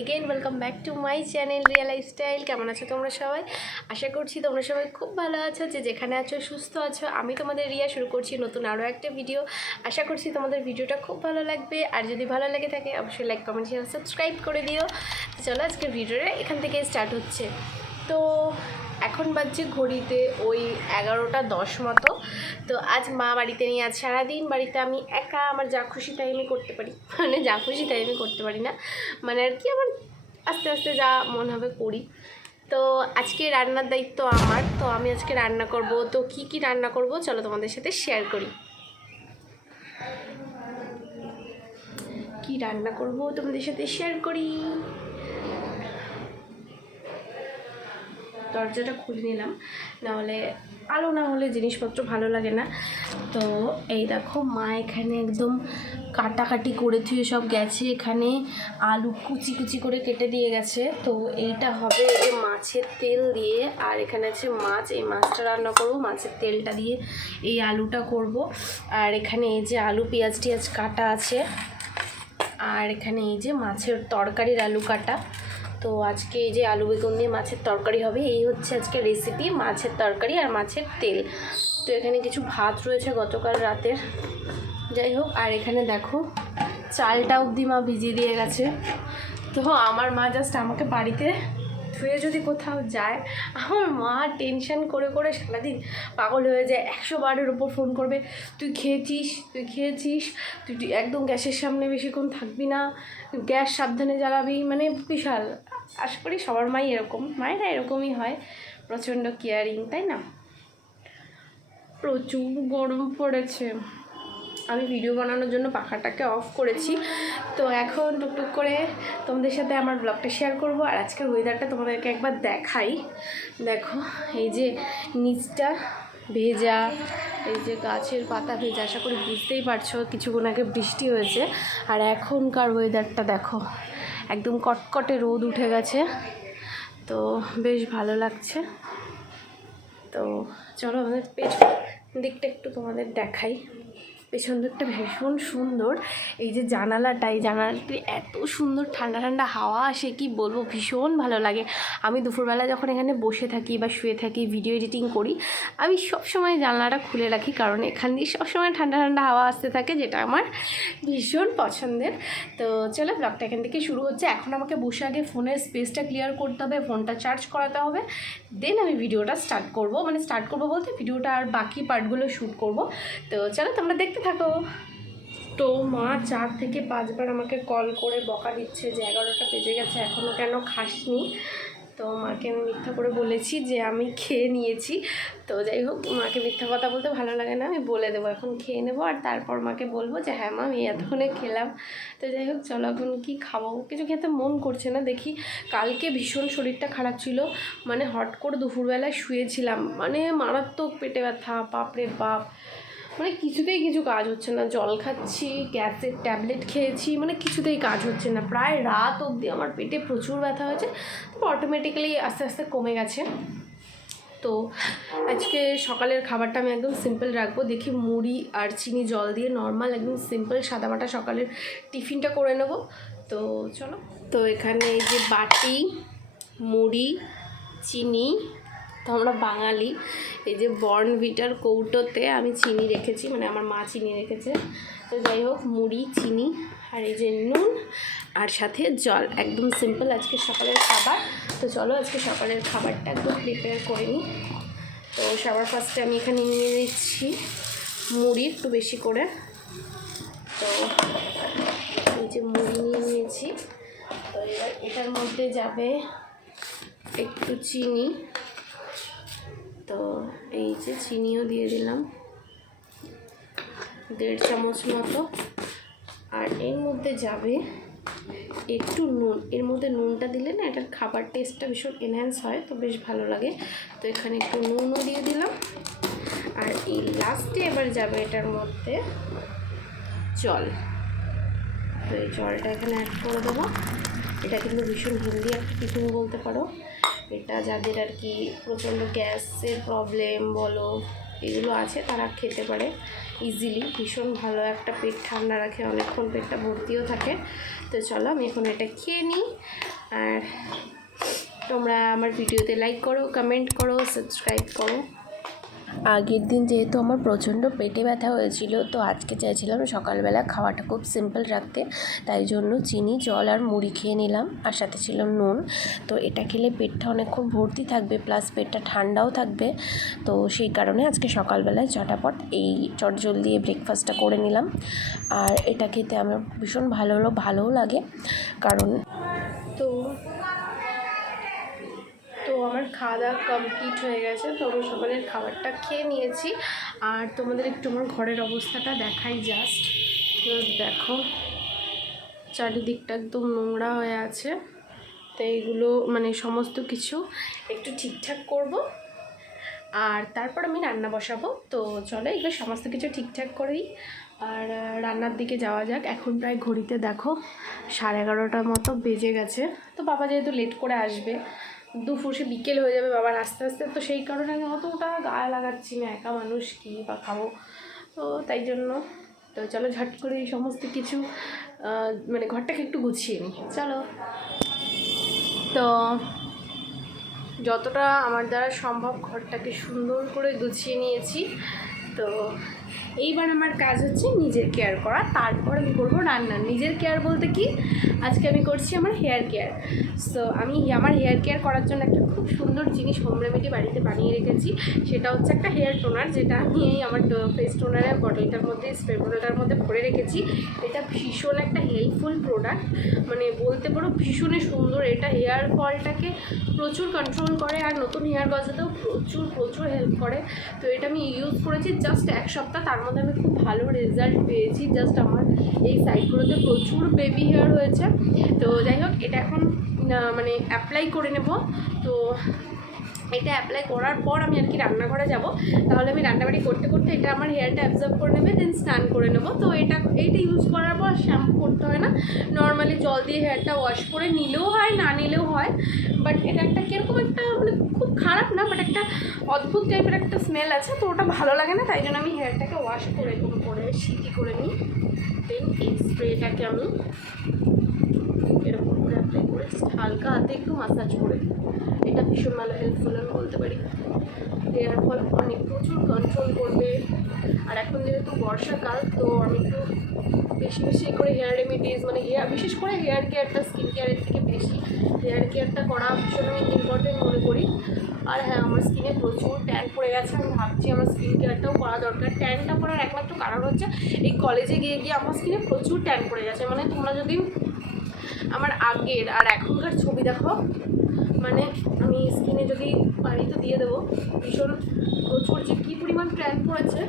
Again welcome back to my channel Riya lifestyle. কেমন আছো তোমরা সবাই? আশা করছি তোমরা সবাই খুব ভালো আছো, যেখানে আছো সুস্থ আছো। আমি তোমাদের রিয়া শুরু করছি নতুন আরও একটা ভিডিও। আশা করছি তোমাদের ভিডিওটা খুব ভালো লাগবে, আর যদি ভালো লেগে থাকে অবশ্যই লাইক কমেন্ট শেয়ার সাবস্ক্রাইব করে দিও। চলো আজকের ভিডিওটা এখান থেকে স্টার্ট হচ্ছে। তো এখন বাজছে ঘড়িতে ওই 11:10 মতো। তো আজ মা বাড়িতে নিয়ে আজ সারাদিন বাড়িতে আমি একা, আমার যা খুশি তাই আমি করতে পারি, মানে যা খুশি তাই আমি করতে পারি না, মানে আর কি আমার আস্তে আস্তে যা মন হবে করি। তো আজকে রান্নার দায়িত্ব আমার, তো আমি আজকে রান্না করব। তো কি কি রান্না করব চলো তোমাদের সাথে শেয়ার করি। কি রান্না করব তোমাদের সাথে শেয়ার করি। দরজাটা খুলে নিলাম, নাহলে আলো না হলে জিনিসপত্র ভালো লাগে না। তো এই দেখো মা এখানে একদম কাটাকাটি করে থুয়ে সব গেছে, এখানে আলু কুচি কুচি করে কেটে দিয়ে গেছে। তো এইটা হবে এই মাছের তেল দিয়ে, আর এখানে আছে মাছ, এই মাছটা রান্না করবো মাছের তেলটা দিয়ে, এই আলুটা করব। আর এখানে এই যে আলু পেঁয়াজ টিয়াজ কাটা আছে, আর এখানে এই যে মাছের তরকারির আলু কাটা। তো আজকে এই যে আলু বেগুন দিয়ে মাছের তরকারি হবে, এই হচ্ছে আজকে রেসিপি, মাছের তরকারি আর মাছের তেল। তো এখানে কিছু ভাত রয়েছে গতকাল রাতের, যাই হোক। আর এখানে দেখো চালটা অবধি মা ভিজিয়ে দিয়ে গেছে। তো আমার মা জাস্ট আমাকে বাড়িতে ধুয়ে যদি কোথাও যায়, আমার মা টেনশন করে করে সারাদিন পাগল হয়ে যায়। 100 বারের ওপর ফোন করবে, তুই খেয়েছিস, তুই খেয়েছিস, তুই একদম গ্যাসের সামনে বেশিক্ষণ থাকবি না, গ্যাস সাবধানে জ্বালাবি, মানে বিশাল। আশা করি সবার মাই এরকম, মায়েরা এরকমই হয়, প্রচণ্ড কেয়ারিং, তাই না? প্রচুর গরম পড়েছে, আমি ভিডিও বানানোর জন্য পাখাটাকে অফ করেছি। তো এখন টুকটুক করে তোমাদের সাথে আমার ব্লগটা শেয়ার করব। আর আজকের ওয়েদারটা তোমাদেরকে একবার দেখাই। দেখো এই যে নিচটা ভেজা, এই যে গাছের পাতা ভেজা, আশা করি বুঝতেই পারছো কিছুক্ষণ আগে বৃষ্টি হয়েছে। আর এখনকার ওয়েদারটা দেখো, একদম কটকটে রোদ উঠে গেছে, তো বেশ ভালো লাগছে। তো চলো আমাদের পেছন দিকটা একটু তোমাদের দেখাই। পেছন দিকটা ভীষণ সুন্দর, এই যে জানালাটা, এই জানালাটি এত সুন্দর ঠান্ডা ঠান্ডা হাওয়া আসে, কি বলবো, ভীষণ ভালো লাগে। আমি দুপুরবেলা যখন এখানে বসে থাকি বা শুয়ে থাকি ভিডিও এডিটিং করি, আমি সবসময় জানলাটা খুলে রাখি, কারণ এখান দিয়ে সবসময় ঠান্ডা ঠান্ডা হাওয়া আসতে থাকে, যেটা আমার ভীষণ পছন্দের। তো চলো ব্লগটা এখান থেকে শুরু হচ্ছে। এখন আমাকে বসে আগে ফোনের স্পেসটা ক্লিয়ার করতে হবে, ফোনটা চার্জ করাতে হবে, দেন আমি ভিডিওটা স্টার্ট করব। মানে স্টার্ট করব বলতে ভিডিওটা আর বাকি পার্টগুলো শ্যুট করব। তো চলো তোমরা দেখতে থাকো। তো মা 4 থেকে 5 বার আমাকে কল করে বকা দিচ্ছে যে 11টা বেজে গেছে এখনও কেন খাসনি। তো মাকে আমি মিথ্যা করে বলেছি যে আমি খেয়ে নিয়েছি। তো যাই হোক, মাকে মিথ্যা কথা বলতে ভালো লাগে না, আমি বলে দেবো এখন খেয়ে নেবো, আর তারপর মাকে বলবো যে হ্যাঁ মা আমি এতক্ষণে খেলাম। তো যাই হোক চলো এখন কি খাবো, কিছু খেতে মন করছে না। দেখি কালকে ভীষণ শরীরটা খারাপ ছিল, মানে হট করে দুপুরবেলায় শুয়েছিলাম, মানে মারাত্মক পেটে ব্যথা, বাপরে বাপ, মানে কিছুতেই কিছু কাজ হচ্ছে না। জল খাচ্ছি, গ্যাসের ট্যাবলেট খেয়েছি, মানে কিছুতেই কাজ হচ্ছে না। প্রায় রাত অবধি আমার পেটে প্রচুর ব্যথা হয়েছে, তারপর অটোমেটিক্যালি আস্তে আস্তে কমে গেছে। তো আজকে সকালের খাবারটা আমি একদম সিম্পল রাখবো, দেখি মুড়ি আর চিনি জল দিয়ে নর্মাল একদম সিম্পল সাদামাটা সকালের টিফিনটা করে নেব। তো চলো। তো এখানে এই যে বাটি, মুড়ি, চিনি, তো আমরা বাঙালি, এই যে বর্নভিটার কৌটোতে আমি চিনি রেখেছি, মানে আমার মা চিনি রেখেছে। তো যাই হোক, মুড়ি, চিনি, আর এই যে নুন, আর সাথে জল, একদম সিম্পল আজকে সকালের খাবার। তো চলো আজকে সকালের খাবারটা একদম প্রিপেয়ার করে নিই। তো সবার ফার্স্টে আমি এখানে নিয়ে নিচ্ছি মুড়ি একটু বেশি করে। তো এই যে মুড়ি নিয়ে নিয়েছি, তো এবার এটার মধ্যে যাবে একটু চিনি। তো এই যে চিনিও দিয়ে দিলাম 1.5 চামচ মতো, আর এর মধ্যে যাবে একটু নুন। এর মধ্যে নুনটা দিলে না এটার খাবার টেস্টটা ভীষণ এনহ্যান্স হয়, তো বেশ ভালো লাগে। তো এখানে একটু নুনও দিয়ে দিলাম, আর এই লাস্টে এবার যাবে এটার মধ্যে জল। তো এই জলটা এখানে অ্যাড করে দেবো। এটা কিন্তু ভীষণ হেলদি একটা টিফিন বলতে পারো, এটা যাদের আর কি প্রচণ্ড গ্যাসের প্রবলেম বলো এগুলো আছে তারা খেতে পারে ইজিলি। ভীষণ ভালো একটা পেট ঠান্ডা রাখে, অনেকক্ষণ পেটটা ভর্তিও থাকে। তো চলো আমি এখন এটা খেয়ে নিই। আর তোমরা আমার ভিডিওতে লাইক করো, কমেন্ট করো, সাবস্ক্রাইব করো। আগের দিন যেহেতু আমার প্রচণ্ড পেটে ব্যথা হয়েছিল, তো আজকে চাইছিলাম সকালবেলা খাওয়াটা খুব সিম্পল রাখতে, তাই জন্য চিনি, জল আর মুড়ি খেয়ে নিলাম, আর সাথে ছিল নুন। তো এটা খেলে পেটটা অনেকক্ষণ ভর্তি থাকবে, প্লাস পেটটা ঠান্ডাও থাকবে। তো সেই কারণে আজকে সকালবেলায় চটাপট এই চটজলদি ব্রেকফাস্টটা করে নিলাম। আর এটা খেতে আমার ভীষণ ভালোও লাগে, কারণ তো আমার খাওয়া দাওয়া কমপ্লিট হয়ে গেছে। তো আমি সকালের খাবারটা খেয়ে নিয়েছি। আর তোমাদের একটু আমার ঘরের অবস্থাটা দেখাই জাস্ট। দেখো চারিদিকটা একদম নোংরা হয়ে আছে। তো এইগুলো মানে সমস্ত কিছু একটু ঠিকঠাক করব, আর তারপর আমি রান্না বসাবো। তো চলো এগুলো সমস্ত কিছু ঠিকঠাক করেই আর রান্নার দিকে যাওয়া যাক। এখন প্রায় ঘড়িতে দেখো 11:30টার মতো বেজে গেছে। তো বাবা যেহেতু লেট করে আসবে, দুপুর সে বিকেল হয়ে যাবে বাবার আস্তে আস্তে, তো সেই কারণে আমি অতটা গায়ে লাগাচ্ছি না, একা মানুষ কী বা খাবো, তো তাই জন্য। তো চলো ঝট করে এই সমস্ত কিছু মানে ঘরটাকে একটু গুছিয়ে নিই, চলো। তো যতটা আমার দ্বারা সম্ভব ঘরটাকে সুন্দর করে গুছিয়ে নিয়েছি। তো এইবার আমার কাজ হচ্ছে নিজের কেয়ার করা, তারপর আমি করবো রান্না। নিজের কেয়ার বলতে কি, আজকে আমি করছি আমার হেয়ার কেয়ার। সো আমি আমার হেয়ার কেয়ার করার জন্য একটা খুব সুন্দর জিনিস হোম রেমেডি বাড়িতে বানিয়ে রেখেছি। সেটা হচ্ছে একটা হেয়ার টোনার, যেটা আমি আমার ফেস টোনারের বটলটার মধ্যে, স্প্রে বটলটার মধ্যে ভরে রেখেছি। এটা ভীষণ একটা হেল্পফুল প্রোডাক্ট, মানে বলতে পারো ভীষণই সুন্দর। এটা হেয়ার ফলটাকে প্রচুর কন্ট্রোল করে, আর নতুন হেয়ার গজাতেও প্রচুর হেল্প করে। তো এটা আমি ইউজ করেছি জাস্ট 1 সপ্তাহ, তার মধ্যে আমি খুব ভালো রেজাল্ট পেয়েছি। জাস্ট আমার এই সাইডগুলোতে প্রচুর বেবি হেয়ার হয়েছে। তো যাই হোক, এটা এখন মানে অ্যাপ্লাই করে নেব। তো এটা অ্যাপ্লাই করার পর আমি আর কি রান্নাঘরে যাব, তাহলে আমি রান্নাবাড়ি করতে করতে এটা আমার হেয়ারটা অ্যাবজর্ব করে নেবে, দেন স্নান করে নেব। তো এইটা ইউজ করার পর শ্যাম্পু করতে হয় না, নর্মালি জল দিয়ে হেয়ারটা ওয়াশ করে নিলেও হয়, না নিলেও হয়। বাট এটা একটা কীরকম একটা মানে খুব খারাপ না, বাট একটা অদ্ভুত টাইপের একটা স্মেল আছে, তো ওটা ভালো লাগে না, তাই জন্য আমি হেয়ারটাকে ওয়াশ করে সিটি করে নিই। দেন এই স্প্রেটাকে আমি এরকম করে অ্যাপ্লাই করে হালকা হাতে একটু মাসাজ করে, এটা ভীষণ ভালো হেল্পফুল আমি বলতে পারি। হেয়ার ফল অনেক প্রচুর কন্ট্রোল করবে। আর এখন যেহেতু বর্ষাকাল, তো আমি একটু বেশি করে হেয়ার রেমেডিস, মানে বিশেষ করে হেয়ার কেয়ারটা স্কিন কেয়ারের থেকে বেশি হেয়ার কেয়ারটা করা ভীষণ আমি ইম্পর্টেন্ট মনে করি। আর হ্যাঁ, আমার স্কিনে প্রচুর ট্যান পড়ে গেছে, আমি ভাবছি আমার স্কিন কেয়ারটাও করা দরকার। ট্যানটা পড়ার একমাত্র কারণ হচ্ছে এই কলেজে গিয়ে আমার স্কিনে প্রচুর ট্যান পড়ে গেছে। মানে তোমরা যদি আমার আগের আর এখনকার ছবি দেখো, মানে আমি স্কিনে যদি পানি তো দিয়ে দেবো, ভীষণ প্রচুর যে কী পরিমাণ ট্যান পড়েছে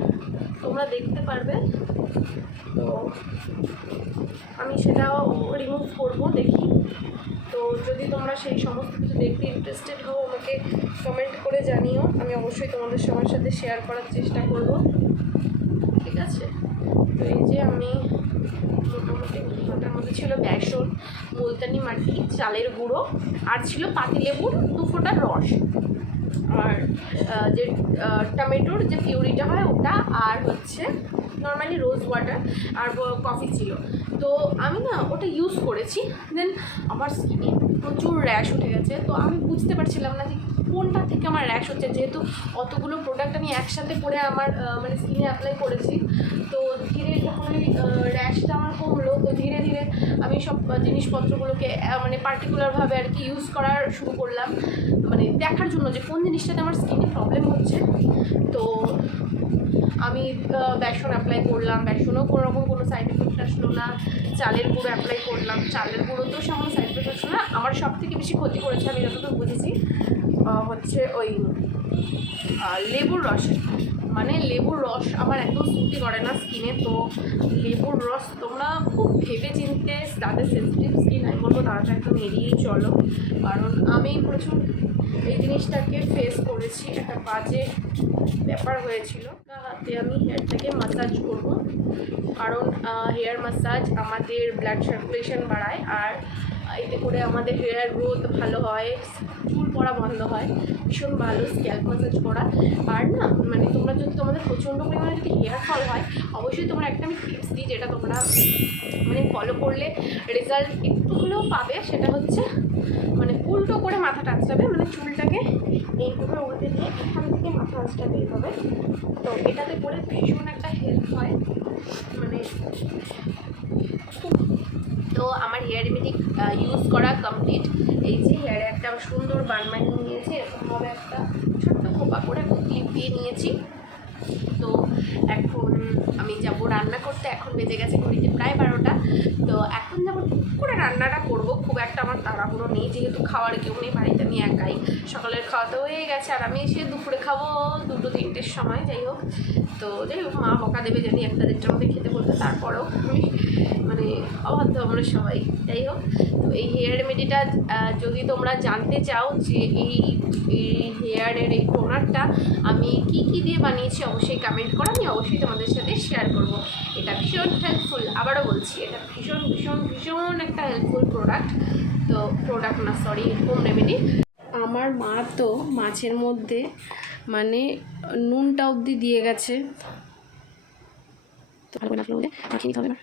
তোমরা দেখতে পারবে। তো আমি সেটাও রিমুভ করবো, দেখি। তো যদি তোমরা সেই সমস্ত কিছু দেখতে ইন্টারেস্টেড হও, আমাকে কমেন্ট করে জানিও, আমি অবশ্যই তোমাদের সবার সাথে শেয়ার করার চেষ্টা করব, ঠিক আছে। তো এই যে আমি মোটামুটি ওটার মধ্যে ছিল বেসন, মুলতানি মাটি, চালের গুঁড়ো, আর ছিল পাতিলেবুর 2 ফোঁটা রস, আর যে টমেটোর যে পিউরিটা হয় ওটা, আর হচ্ছে নর্মালি রোজ ওয়াটার আর কফি ছিল। তো আমি না ওটা ইউজ করেছি, দেন আমার স্কিনে প্রচুর র্যাশ উঠে গেছে। তো আমি বুঝতে পারছিলাম না যে কোনটা থেকে আমার র্যাশ হচ্ছে, যেহেতু অতগুলো প্রোডাক্ট আমি একসাথে পরে আমার মানে স্কিনে অ্যাপ্লাই করেছি। তো ধীরে যখন ওই র্যাশটা আমার কমলো, তো ধীরে ধীরে আমি সব জিনিসপত্রগুলোকে মানে পার্টিকুলারভাবে আর কি ইউজ করার শুরু করলাম, মানে দেখার জন্য যে কোন জিনিসটাতে আমার স্কিনে প্রবলেম হচ্ছে। তো আমি বেসন অ্যাপ্লাই করলাম, বেসনও কোনো সাইড এফেক্ট আসলো না। চালের গুঁড়ো অ্যাপ্লাই করলাম, চালের গুঁড়োতেও সেমন সাইড এফেক্ট আসলো না। আমার সব থেকে বেশি ক্ষতি করেছে, আমি যতটুকু বুঝেছি, হচ্ছে ওই লেবুর রসের, মানে লেবুর রস আমার একদম স্যুটই করে না স্কিনে। তো লেবুর রস তোমরা খুব ভেবে চিনতে, যাদের সেন্সিটিভ স্কিন আমি বলবো তারা তো একদম এড়িয়েই চলো, কারণ আমি প্রচুর এই জিনিসটাকে ফেস করেছি, একটা বাজে ব্যাপার হয়েছিল। হাতে আমি হেয়ারটাকে মাসাজ করব, কারণ হেয়ার মাসাজ আমাদের ব্লাড সার্কুলেশন বাড়ায়, আর এতে করে আমাদের হেয়ার গ্রোথ ভালো হয়, চুল পড়া বন্ধ হয়, ভীষণ ভালো স্ক্যাল্প মাসাজ করা। আর না মানে তোমরা যদি তোমাদের প্রচণ্ড পরিমাণে যদি হেয়ার ফল হয়, অবশ্যই তোমরা একটা আমি টিপস দিই, যেটা তোমরা মানে ফলো করলে রেজাল্ট একটু হলেও পাবে। সেটা হচ্ছে মানে উল্টো করে মাথাটা আঁচড়াবে, মানে চুলটাকে এইভাবে উল্টে দিয়ে এখান থেকে মাথা আঁচড়াবে এইভাবে। তো এটাতে করে ভীষণ একটা হেল্প হয়। মানে তো আমার হেয়ার রেমেডি ইউজ করা কমপ্লিট। এই যে হেয়ারে একটা সুন্দর বান বানিয়ে নিয়েছি, এরকমভাবে একটা ছোট্ট খোপা করে ক্লিপ দিয়ে নিয়েছি। তো এখন আমি যাব রান্না করতে। এখন বেজে গেছে ঘড়িতে প্রায় 12টা। তো এখন যাবো টুক করে রান্নাটা করব। খুব একটা আমার তাড়াহুড়ো নেই, যেহেতু খাওয়ার কেউ নেই বাড়িতে, আমি একাই। সকালের খাওয়া তো হয়ে গেছে, আর আমি এসে দুপুরে খাবো 2-3টের সময়। যাই হোক, তো যাই হোক, মা বকা দেবে জানি, 1-1:30টার মধ্যে খেতে বলবে, তারপরেও আমি মানে অবাধ্য আমরা সবাই। যাই হোক, তো এই হেয়ার রেমেডিটা যদি তোমরা জানতে চাও যে এই হেয়ারের এই টোনারটা আমি কি কি দিয়ে বানিয়েছি, অবশ্যই কমেন্ট করো, আমি অবশ্যই তোমাদের সাথে শেয়ার করব। এটা ভীষণ হেল্পফুল, আবারও বলছি, এটা ভীষণ ভীষণ ভীষণ একটা হেল্পফুল প্রোডাক্ট। তো প্রোডাক্ট না, সরি, হোম রেমেডি। আমার মা তো মাছের মধ্যে মানে নুনটা অবধি দিয়ে গেছে। তো ভালো করে মাখিয়ে নিতে হবে।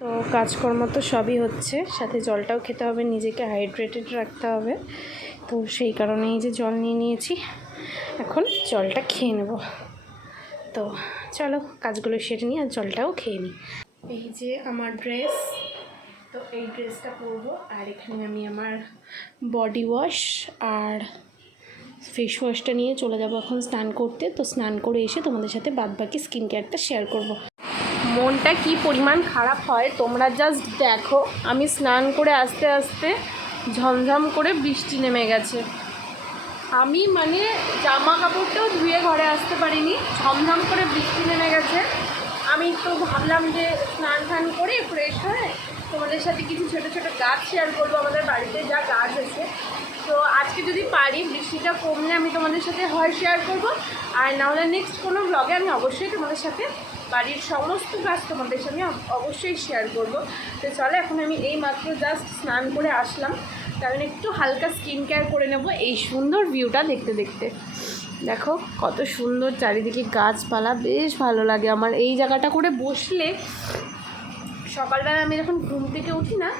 তো কাজকর্ম তো সবই হচ্ছে, সাথে জলটাও খেতে হবে, নিজেকে হাইড্রেটেড রাখতে হবে। তো সেই কারণেই যে জল নিয়ে নিয়েছি, এখন জলটা খেয়ে নেব। তো চলো কাজগুলো সেরে নিই আর জলটাও খেয়ে নিই। এই যে আমার ড্রেস, তো এই ড্রেসটা পরবো, আর এখানে আমি আমার বডি ওয়াশ আর ফেস ওয়াশটা নিয়ে চলে যাব এখন স্নান করতে। তো স্নান করে এসে তোমাদের সাথে বাদবাকি স্কিন কেয়ারটা শেয়ার করব। মনটা কি পরিমাণ খারাপ হয় তোমরা জাস্ট দেখো। আমি স্নান করে আস্তে আস্তে ঝমঝম করে বৃষ্টি নেমে গেছে। আমি মানে জামা কাপড়টাও ধুয়ে ঘরে আসতে পারিনি, ঝমঝম করে বৃষ্টি নেমে গেছে। আমি আমি তো ভাবলাম যে স্নান টান করে ফ্রেশ হয়ে তোমাদের সাথে কিছু ছোটো ছোটো গাছ শেয়ার করবো, আমাদের বাড়িতে যা গাছ আছে। তো আজকে যদি পারি, বৃষ্টিটা কমলে আমি তোমাদের সাথে হয় শেয়ার করব, আর নাহলে নেক্সট কোনো ব্লগে আমি অবশ্যই তোমাদের সাথে বাড়ির সমস্ত গাছ তোমাদের সাথে অবশ্যই শেয়ার করব। তো চলো, এখন আমি এই মাত্র জাস্ট স্নান করে আসলাম, কারণ একটু হালকা স্কিন কেয়ার করে নেব এই সুন্দর ভিউটা দেখতে দেখতে। দেখো কত সুন্দর চারিদিকে গাছপালা, বেশ ভালো লাগে আমার এই জায়গাটা করে বসলে। সকালবেলা আমি যখন ঘুম থেকে উঠি না,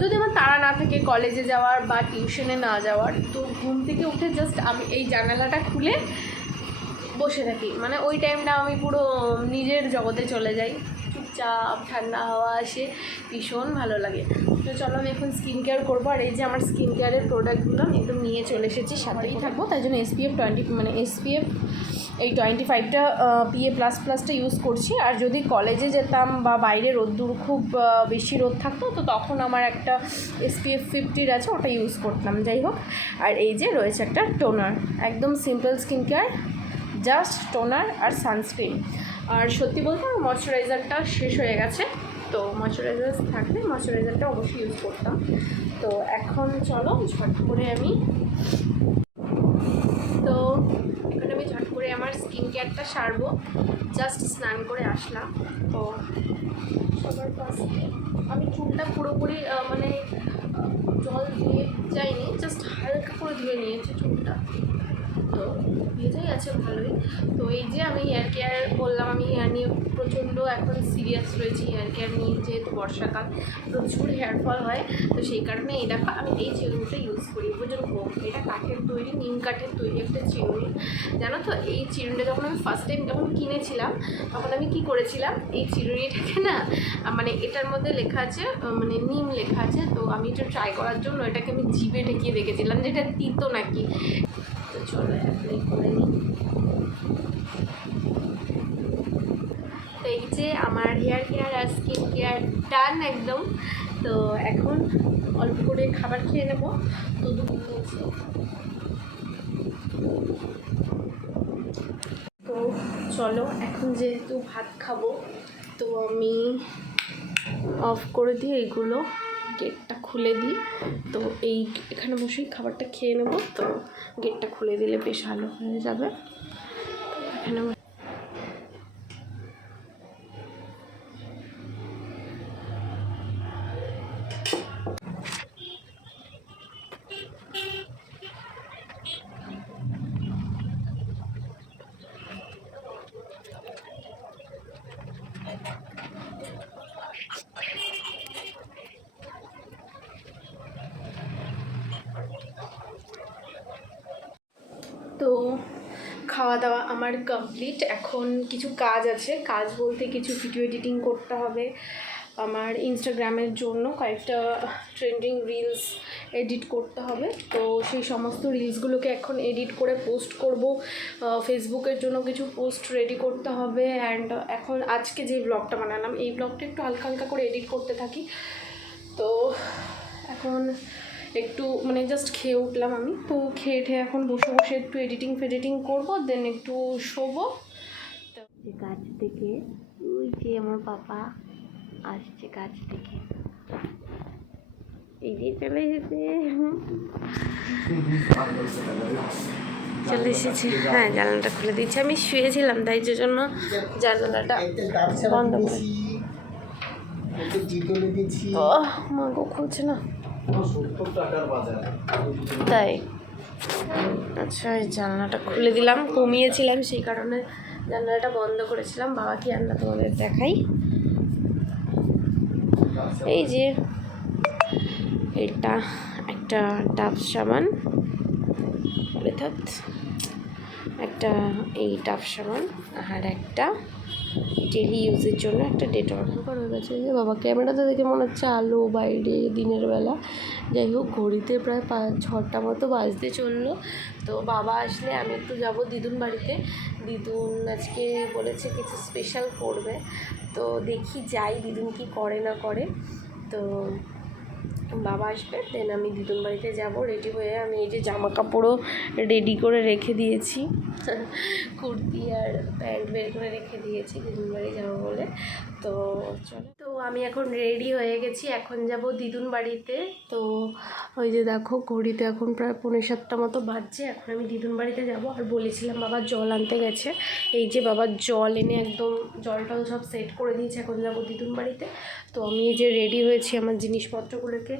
যদি আমার তাড়া না থাকে কলেজে যাওয়ার বা টিউশনে না যাওয়ার, তো ঘুম থেকে উঠে জাস্ট আমি এই জানালাটা খুলে বসে থাকি, মানে ওই টাইমটা আমি পুরো নিজের জগতে চলে যাই, চুপচাপ ঠান্ডা হাওয়া আসে, ভীষণ ভালো লাগে। তো চলো আমি এখন স্কিন কেয়ার করবো, আর এই যে আমার স্কিন কেয়ারের প্রোডাক্টগুলো আমি একটু নিয়ে চলে এসেছি, সাথেই থাকবো। তাই জন্য SPF 20 মানে SPF এই 25টা PA++টা ইউজ করছি। আর যদি কলেজে যেতাম বা বাইরে রোদ্দুর খুব বেশি রোদ থাকতো, তো তখন আমার একটা SPF 50 আছে, ওটা ইউজ করতাম। যাই হোক, আর এই যে রয়েছে একটা টোনার, একদম simple skin care, just toner আর সানস্ক্রিন। আর সত্যি বলতে আমার ময়শ্চারাইজারটা শেষ হয়ে গেছে, তো ময়শ্চারাইজার থাকলে ময়শ্চারাইজারটা অবশ্যই ইউজ করতাম। তো এখন চলো ঝট করে আমি ঝট করে আমার স্কিন কেয়ারটা সারবো। জাস্ট স্নান করে আসলাম, তো সবার ফার্স্টে আমি চুলটা পুরোপুরি মানে জল দিয়ে যাইনি, জাস্ট হালকা করে ধুয়ে নিয়েছি চুলটা, তো ভেজেই আছে ভালোই। তো এই যে আমি হেয়ার কেয়ার বললাম, আমি হেয়ার নিয়ে প্রচণ্ড এখন সিরিয়াস রয়েছি। হেয়ার কেয়ার নিয়ে, যেহেতু বর্ষাকাল প্রচুর হেয়ার ফল হয়, তো সেই কারণে এই দেখো আমি এই চিরুনিটা ইউজ করি। বুঝুন, এটা কাঠের তৈরি, নিম কাঠের তৈরি একটা চিরুনি, জানো তো। এই চিরুনিটা যখন আমি ফার্স্ট টাইম যখন কিনেছিলাম, তখন আমি কি করেছিলাম, এই চিরুনিটাকে না, মানে এটার মধ্যে লেখা আছে মানে নিম লেখা আছে, তো আমি এটা ট্রাই করার জন্য এটাকে আমি জিভে ঢেকিয়ে রেখেছিলাম যে এটা তিতো নাকি। তো চলো অ্যাপ্লাই করে নিই। তো এই যে আমার হেয়ার কেয়ার আর স্কিন কেয়ার ডান একদম। তো এখন অল্প করে খাবার খেয়ে নেব। তো তো চলো, এখন যেহেতু ভাত খাবো, তো আমি অফ করে দিই এইগুলো, গেটটা খুলে দিই। তো এখানে বসেই খাবারটা খেয়ে নেব, তো গেটটা খুলে দিলে বেশ ভালো হয়ে যাবে। এখানে তো খাওয়া দাওয়া আমার কমপ্লিট। এখন কিছু কাজ আছে, কাজ বলতে কিছু ভিডিও এডিটিং করতে হবে আমার ইনস্টাগ্রামের জন্য, কয়েকটা ট্রেন্ডিং রিলস এডিট করতে হবে। তো সেই সমস্ত রিলসগুলোকে এখন এডিট করে পোস্ট করব, ফেসবুকের জন্য কিছু পোস্ট রেডি করতে হবে। অ্যান্ড এখন আজকে যে ব্লগটা বানালাম, এই ব্লগটা একটু হালকা হালকা করে এডিট করতে থাকি। তো এখন একটু মানে জাস্ট খেয়ে উঠলাম আমি, তো খেয়ে ঠেয়ে এখন বসে বসে একটু এডিটিং করবো, দেন একটু শোবো। তো কাজ থেকে ওই যে আমার পাপা আসছে কাজ থেকে, এই যে চলে এসেছে, চলে এসেছে। হ্যাঁ, জানালাটা খুলে দিচ্ছি, আমি শুয়েছিলাম তাই জন্য জানালাটা বন্ধ করে। মা গো, খুলছে না তাই। আচ্ছা, এই জানলাটা খুলে দিলাম, কমিয়েছিলাম সেই কারণে জানলাটা বন্ধ করেছিলাম। বাবা কি আনলা তোমাদের দেখাই, এই যে এটা একটা ডাব সাবান, অর্থাৎ একটা এই ডাব সাবান, আর একটা ডেলি ইউজের জন্য একটা ডেটল। হয়ে গেছে যে বাবা, ক্যামেরাতে দেখে মনে হচ্ছে আলো বাইরে দিনের বেলা। যাই হোক, ঘড়িতে প্রায় 5-6টা মতো বাজতে চললো। তো বাবা আসলে আমি একটু যাব দিদুন বাড়িতে। দিদুন আজকে বলেছে কিছু স্পেশাল করবে, তো দেখি যাই দিদুন কি করে না করে। তো বাবা আসবে, দেন আমি দিদুন বাড়িতে যাবো। রেডি হয়ে আমি এই যে জামা কাপড়ও রেডি করে রেখে দিয়েছি, কুর্তি আর প্যান্ট বের করে রেখে দিয়েছি দিদুন বাড়ি যাবো বলে। তো চলো, তো আমি এখন রেডি হয়ে গেছি, এখন যাব দিদুন বাড়িতে। তো ওই যে দেখো ঘড়িতে এখন প্রায় 6:45 মতো বাজছে, এখন আমি দিদুন বাড়িতে যাব। আর বলেছিলাম বাবা জল আনতে গেছে, এই যে বাবা জল এনে একদম জলটাও সব সেট করে দিয়েছে, এখন যাব দিদুন বাড়িতে। তো আমি এই যে রেডি হয়েছি, আমার জিনিসপত্রগুলোকে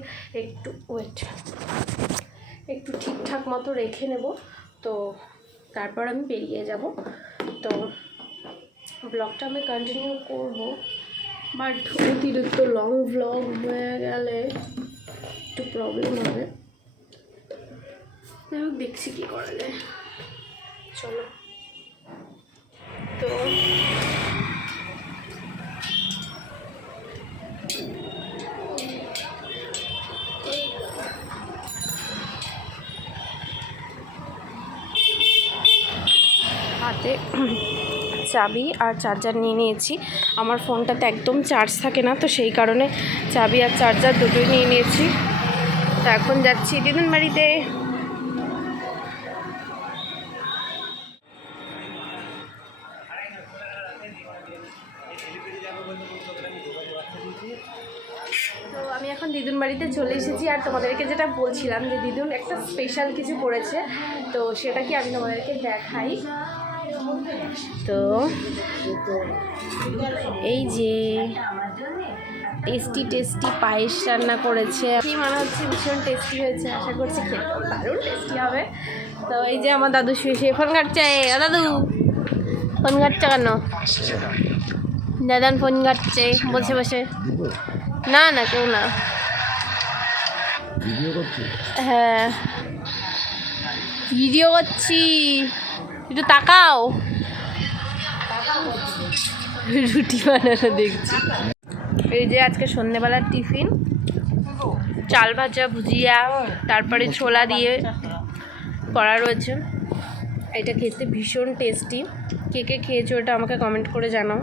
একটু ঠিকঠাক মতো রেখে নেব, তো তারপর আমি বেরিয়ে যাব। তো ব্লগটা আমি কন্টিনিউ করব, বাট অতিরিক্ত লং ব্লগ হয়ে গেলে একটু প্রবলেম হবে। দেখছি কী করা যায়, চলো। তো হাতে চাবি আর চার্জার নিয়ে নিয়েছি। আমার ফোনটাতে একদম চার্জ থাকে না, তো সেই কারণে চাবি আর চার্জার দুটোই নিয়ে নিয়েছি। তো এখন যাচ্ছি দিদুন বাড়িতে। তো আমি এখন দিদুন বাড়িতে চলে এসেছি, আর তোমাদেরকে যেটা বলছিলাম যে দিদুন একটা স্পেশাল কিছু করেছে, তো সেটা কি আমি তোমাদেরকে দেখাই। তো এই যে টেস্টি পায়েস রান্না করেছে, কি মনে হচ্ছে ভীষণ টেস্টি হয়েছে, আশা করছি খেতে দারুণ টেস্টি হবে। তো এই যে আমার দাদু শুয়ে ফোন ঘাটছে। দাদু ফোন ঘাটছে কেন? দাদান ফোন ঘাটছে বসে বসে। না না কেউ না, হ্যাঁ ভিডিও করছি, একটু তাকাও। রুটি বানানো দেখছি। এই যে আজকে সন্ধ্যেবেলার টিফিন, চাল ভাজা, ভুজিয়া, তারপরে ছোলা দিয়ে করা রয়েছে। এটা খেতে ভীষণ টেস্টি। কে কে খেয়েছো ওটা আমাকে কমেন্ট করে জানাও।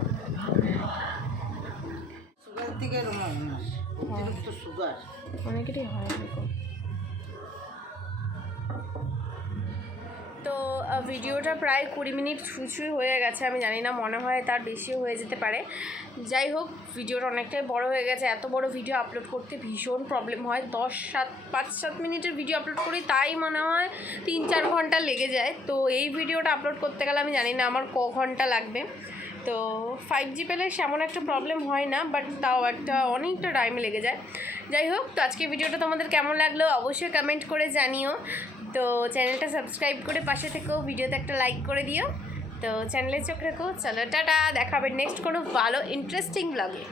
অনেকেরই হয় এরকম। তো ভিডিওটা প্রায় 20 মিনিট ছুঁই হয়ে গেছে, আমি জানি না, মনে হয় তার বেশিও হয়ে যেতে পারে। যাই হোক, ভিডিওটা অনেকটাই বড় হয়ে গেছে। এত বড় ভিডিও আপলোড করতে ভীষণ প্রবলেম হয়। 5-7 মিনিটের ভিডিও আপলোড করি, তাই মনে হয় 3-4 ঘন্টা লেগে যায়। তো এই ভিডিওটা আপলোড করতে গেলে আমি জানি না আমার ক ঘন্টা লাগবে। তো 5G পেলে সেমন একটা প্রবলেম হয় না, বাট তাও অনেকটা টাইম লেগে যায়। যাই হোক, তো আজকে ভিডিওটা তোমাদের কেমন লাগলো অবশ্যই কমেন্ট করে জানিও। তো চ্যানেলটা সাবস্ক্রাইব করে পাশে থেকেও ভিডিওতে একটা লাইক করে দিও। তো চ্যানেলে চোখ রেখো। চলো টাটা, দেখা হবে নেক্সট কোনো ভালো ইন্টারেস্টিং ব্লগে।